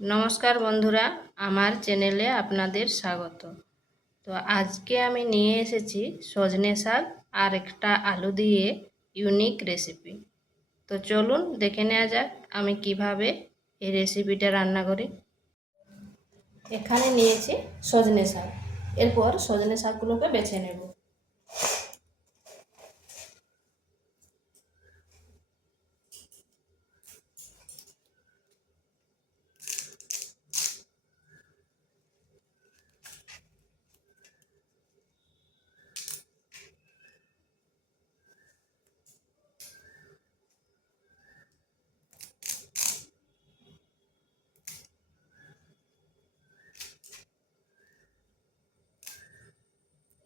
নমস্কার বন্ধুরা, আমার চ্যানেলে আপনাদের স্বাগত। তো আজকে আমি নিয়ে এসেছি সজনে শাক আর একটা আলু দিয়ে ইউনিক রেসিপি। তো চলুন দেখে নেওয়া যাক আমি কিভাবে এই রেসিপিটা রান্না করি। এখানে নিয়েছি সজনে শাক। এরপর সজনে শাকগুলোকে বেছে নেব।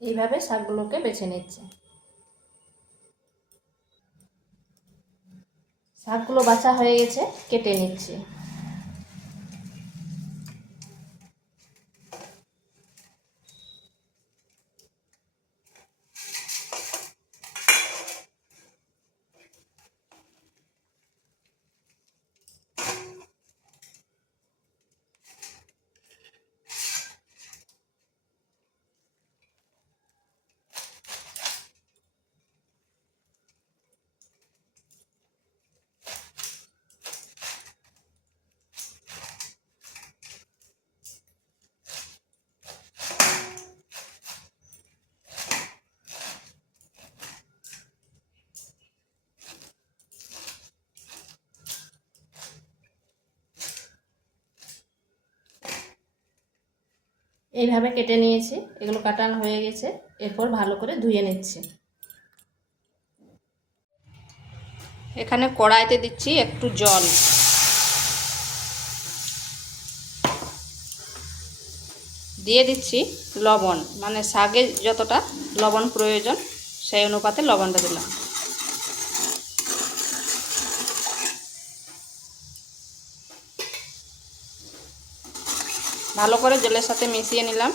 এইভাবে শাকগুলোকে বেছে নিচ্ছি। শাকগুলো বাছা হয়ে গেছে, কেটে নিচ্ছি। এইভাবে কেটে নিয়েছি, এগুলো কাটানো হয়ে গেছে। এরপর ভালো করে ধুয়ে নিচ্ছি। এখানে কড়াইতে দিচ্ছি একটু জল, দিয়ে দিচ্ছি লবণ, মানে শাকে যতটা লবণ প্রয়োজন সেই অনুপাতে লবণটা দিলাম। ভালো করে জলের সাথে মিশিয়ে নিলাম।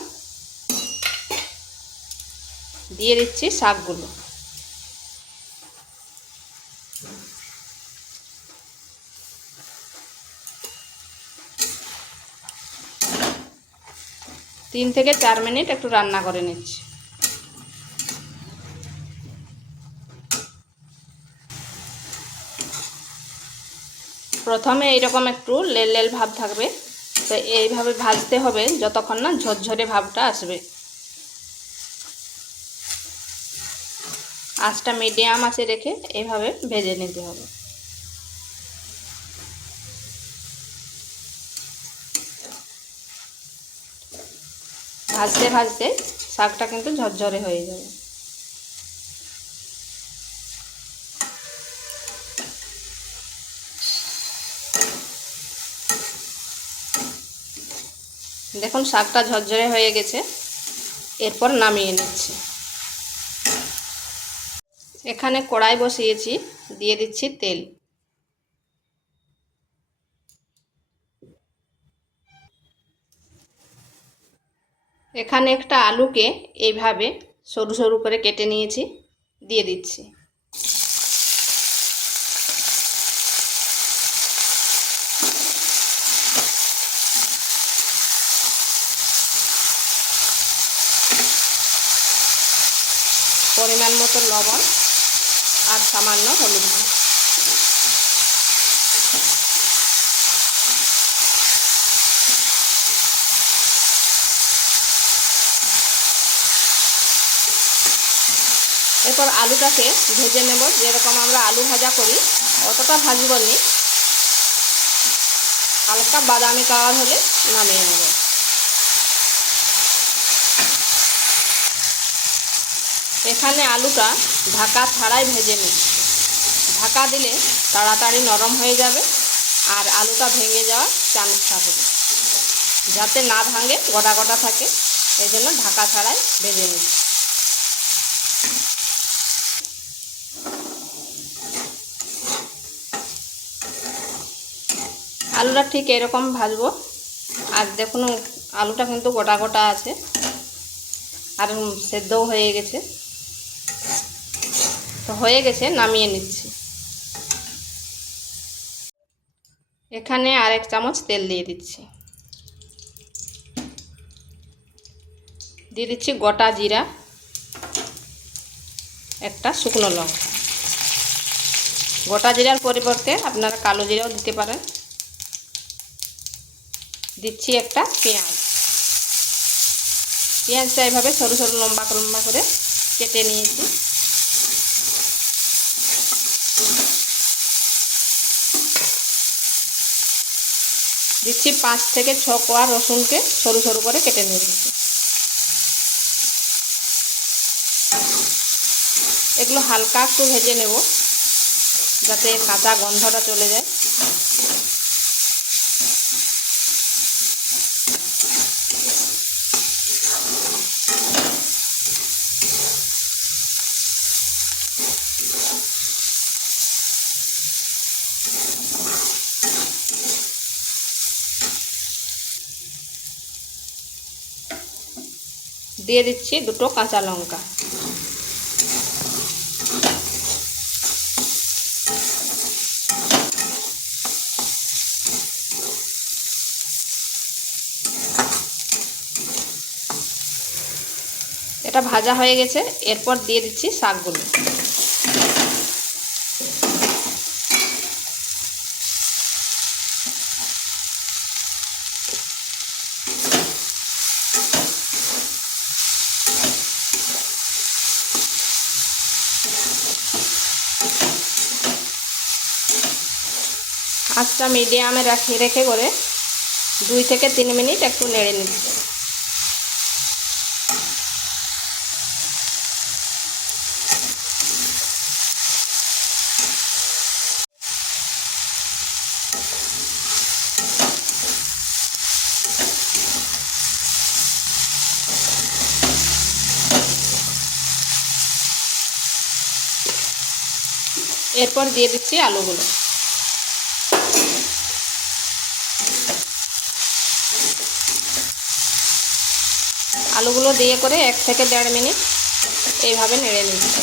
দিয়ে দিচ্ছি শাকগুলো। তিন থেকে 4 মিনিট একটু রান্না করে নিচ্ছি। প্রথমে এইরকম একটু লেল লেল ভাব থাকবে, তো এইভাবে ভাজতে হবে যতক্ষণ না ঝরঝরে ভাবটা আসবে। আঁচটা মিডিয়াম আঁচে রেখে এইভাবে ভেজে নিতে হবে। ভাজতে ভাজতে শাকটা কিন্তু ঝরঝরে হয়ে যাবে। দেখুন শাকটা ঝরঝরে হয়ে গেছে। এরপর নামিয়ে নিচ্ছি। এখানে কড়াই বসিয়েছি, দিয়ে দিচ্ছি তেল। এখানে একটা আলুকে এইভাবে সরু সরু করে কেটে নিয়েছি, দিয়ে দিচ্ছি। পরিমাণ মতো লবণ আর সামান্য হলুদ। এরপর আলুটাকে ভেজে নেব, যেরকম আমরা আলু ভাজা করি অতটা ভাজব নি, হালকা বাদামি কালার হলে নামিয়ে নেব। এখানে আলুটা ঢাকা ছাড়াই ভেজে নিচ্ছি। ঢাকা দিলে তাড়াতাড়ি নরম হয়ে যাবে আর আলুটা ভেঙে যাওয়ার চান্স থাকবে। যাতে না ভাঙে, গোটা গোটা থাকে, এই জন্য ঢাকা ছাড়াই ভেজে নিচ্ছি। আলুটা ঠিক এরকম ভাজবো। আর দেখুন আলুটা কিন্তু গোটা গোটা আছে আর সেদ্ধও হয়ে গেছে। তো হয়ে গেছে, নামিয়ে নিচ্ছি। এখানে আর 1 চামচ তেল দিয়ে দিচ্ছি। দিয়ে দিচ্ছি গোটা জিরা, একটা শুকনো লঙ্কা। গোটা জিরার পরিবর্তে আপনারা কালো জিরাও দিতে পারেন। দিচ্ছি একটা পেঁয়াজ। পেঁয়াজটা এইভাবে সরু সরু লম্বা লম্বা করে কেটে নিয়েছি। দিচ্ছি 5 থেকে 6 কোয়া রসুনকে সরু সরু করে কেটে নিয়েছি। এগুলো হালকা একটু ভেজে নেব যাতে কাঁচা গন্ধটা চলে যায়। দিয়ে দিচ্ছি 2টো কাঁচা লঙ্কা। এটা ভাজা হয়ে গেছে, এরপর দিয়ে দিচ্ছি শাকগুলো। আঁচটা মিডিয়ামে রেখে করে 2 থেকে 3 মিনিট একটু নেড়ে নিচ্ছি। এরপর দিয়ে দিচ্ছি আলুগুলো। আলুগুলো দিয়ে করে 1 থেকে 1.5 মিনিট এইভাবে নেড়ে নিচ্ছি।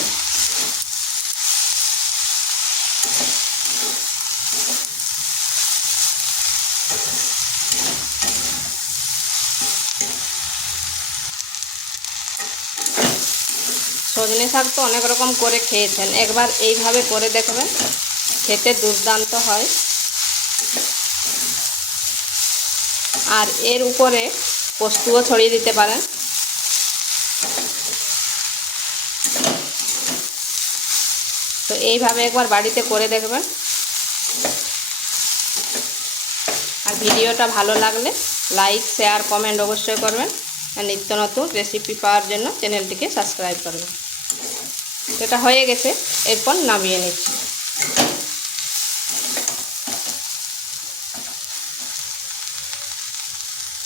সজনে শাক তো অনেক রকম করে খেয়েছেন, একবার এইভাবে করে দেখবেন, খেতে দুর্দান্ত হয়। আর এর উপরে পোস্তও ছড়িয়ে দিতে পারেন। তো এইভাবে একবার বাড়িতে করে দেখবেন। আর ভিডিওটা ভালো লাগলে লাইক, শেয়ার, কমেন্ট অবশ্যই করবেন। আর নিত্য নতুন রেসিপি পাওয়ার জন্য চ্যানেলটিকে সাবস্ক্রাইব করবেন। এটা হয়ে গেছে, এরপর নামিয়ে নিচ্ছি।